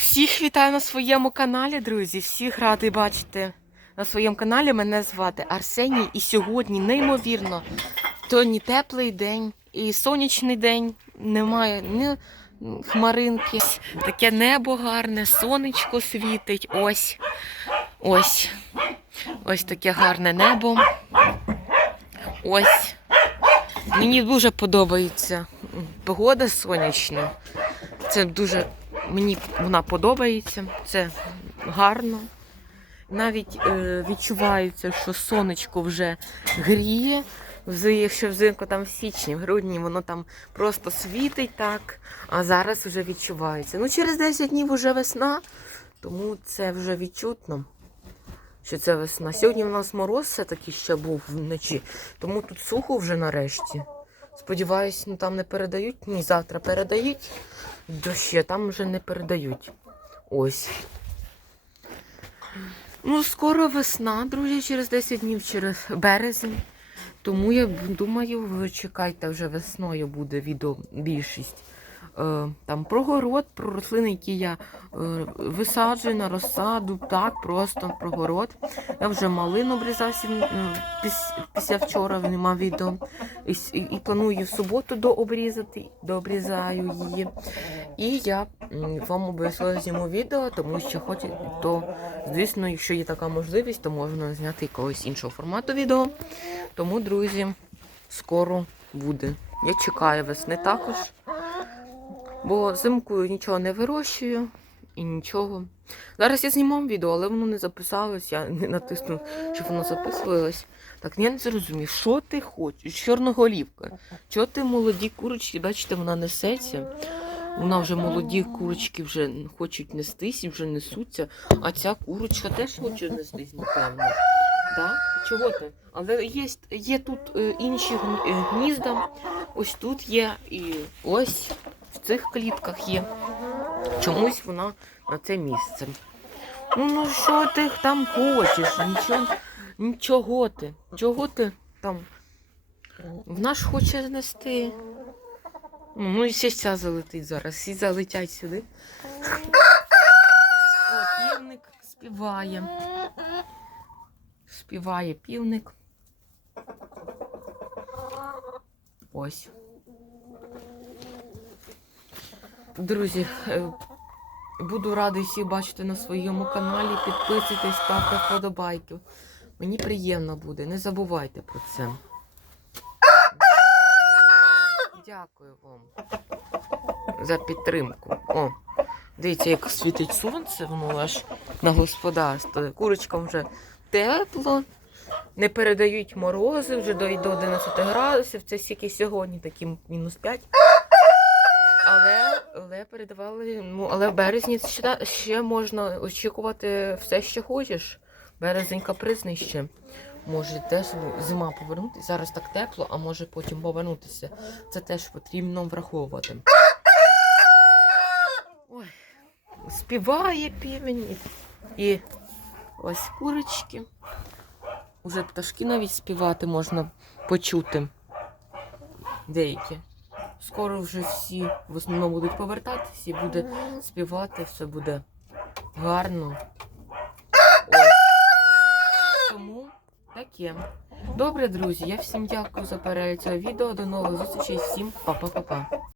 Всіх вітаю на своєму каналі, друзі. Всіх радий бачити на своєму каналі. Мене звати Арсеній. І сьогодні, неймовірно, то ні теплий день, і сонячний день, немає ні хмаринки. Таке небо гарне, сонечко світить. Ось. Ось. Ось таке гарне небо. Ось. Мені дуже подобається погода сонячна. Це дуже мені вона подобається, це гарно. Навіть е, відчувається, що сонечко вже гріє. Якщо взимку там в січні, в грудні воно там просто світить так, а зараз вже відчувається. Ну, через 10 днів вже весна, тому це вже відчутно, що це весна. Сьогодні в нас мороз все-таки ще був вночі, тому тут сухо вже нарешті. Сподіваюсь, ну там не передають. Ні, завтра передають дощі, там вже не передають. Ось. Ну, скоро весна, друзі, через 10 днів, через березень. Тому я думаю, ви чекайте вже весною буде відео більшість. Е, там про город, про рослини, які я е, висаджую на розсаду, так, просто про город. Я вже малину обрізав сім- е, піс- після вчора нема відео. І, і, планую в суботу дообрізати, дообрізаю її. І я вам обов'язково зніму відео, тому що хочу, то, звісно, якщо є така можливість, то можна зняти якогось іншого формату відео. Тому, друзі, скоро буде. Я чекаю весни також. Бо зимкою нічого не вирощую і нічого. Зараз я знімав відео, але воно не записалось, я не натиснув, щоб воно записувалось. Так, я не зрозумів, що ти хочеш? Чорноголівка. Чого ти молоді курочки, бачите, вона несеться. Вона вже молоді курочки вже хочуть нестись і вже несуться, а ця курочка теж хоче нестись, напевно. Так? Чого ти? Але є, є тут е, інші е, гнізда, ось тут є і ось в цих клітках є. Чомусь вона на це місце. Ну, ну що ти там хочеш? Нічого, нічого ти. Чого ти там? Вона ж хоче знести. Ну, і ще ця залетить зараз. Всі залетять сюди. О, півник співає. Співає півник. Ось. Друзі, е, буду радий всіх бачити на своєму каналі. Підписуйтесь, ставте вподобайки. Мені приємно буде, не забувайте про це. Дякую вам за підтримку. О, дивіться, як світить сонце, воно аж на господарство. Курочкам вже тепло. Не передають морози вже до, до 11 градусів. Це стільки сьогодні, такі мінус 5. Але, передавали. Ну, але в березні ще можна очікувати все, що хочеш. Березень капризний ще. Може теж зима повернутися. Зараз так тепло, а може потім повернутися. Це теж потрібно враховувати. Ой, співає півень. І ось курочки. Уже пташки навіть співати можна почути. Деякі. Скоро вже всі в основному будуть повертатися і буде співати, все буде гарно. Ось. Тому таке. Добре, друзі, я всім дякую за перегляд цього відео. До нових зустрічей. Всім па-па-па-па.